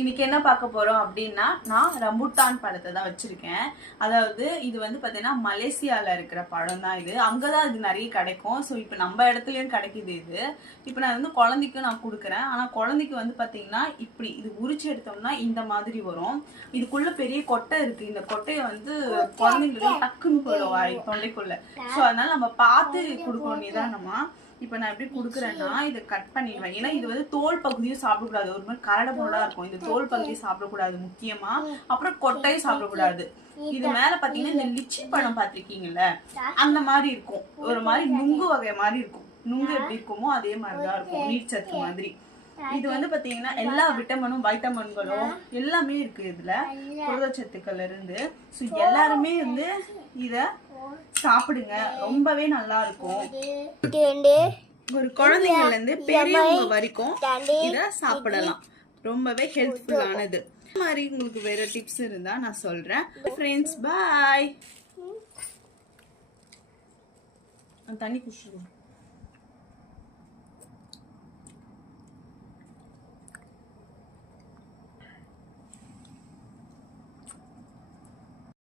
இன்னைக்கு என்ன பார்க்க போறோம் அப்படின்னா, நான் ரம்புட்டான் பழத்தை தான் வச்சிருக்கேன். அதாவது இது வந்து பாத்தீங்கன்னா மலேசியால இருக்கிற பழம் தான் இது. அங்கதான் இது நிறைய கிடைக்கும். ஸோ இப்போ நம்ம இடத்துலயும் கிடைக்குது இது. இப்போ நான் வந்து குழந்தைக்கும் நான் கொடுக்குறேன். ஆனா குழந்தைக்கு வந்து பாத்தீங்கன்னா இப்படி இது உரிச்சு எடுத்தோம்னா இந்த மாதிரி வரும். இதுக்குள்ள பெரிய கொட்டை இருக்கு. இந்த கொட்டையை வந்து குழந்தைங்களுக்கு டக்குன்னு போயிடும் வாய் தொண்டைக்குள்ள. ஸோ அதனால நம்ம பார்த்து கொடுக்கணும் நிதானமா. இப்போ நான் எப்படி கொடுக்குறேன்னா இதை கட் பண்ணிடுவேன். ஏன்னா இது வந்து தோல் பகுதியும் சாப்பிடக்கூடாது. ஒரு மாதிரி கரடு முரடா இருக்கும். இந்த தோல் பகுதியும் சாப்பிடக்கூடாது முக்கியமா. அப்புறம் கொட்டையும் சாப்பிடக்கூடாது. இது மேல பாத்தீங்கன்னா இந்த லிச்சி பழம் பாத்திருக்கீங்கல்ல, அந்த மாதிரி இருக்கும். ஒரு மாதிரி நுங்கு வகை மாதிரி இருக்கும். நுங்கு எப்படி இருக்குமோ அதே மாதிரிதான் இருக்கும், நீர்ச்சத்து மாதிரி. இது வந்து பாத்தீங்கன்னா எல்லா விட்டமினும் வைட்டமின்களும் எல்லாமே இருக்கு இதுல, புரதச்சத்துக்கள் இருந்து. ஸோ எல்லாருமே வந்து இத சாப்பிடுங்க, ரொம்பவே நல்லா இருக்கும். ஒரு குழந்தைங்கள்ல இருந்து பெரியவங்க வரைக்கும் இத சாப்பிடலாம். ரொம்பவே ஹெல்ப்ஃபுல்லானது. இந்த மாதிரி உங்களுக்கு வேற டிப்ஸ் இருந்தா நான் சொல்றேன். ஃப்ரெண்ட்ஸ், பாய். தண்ணி குடிச்சிருக்கோம்.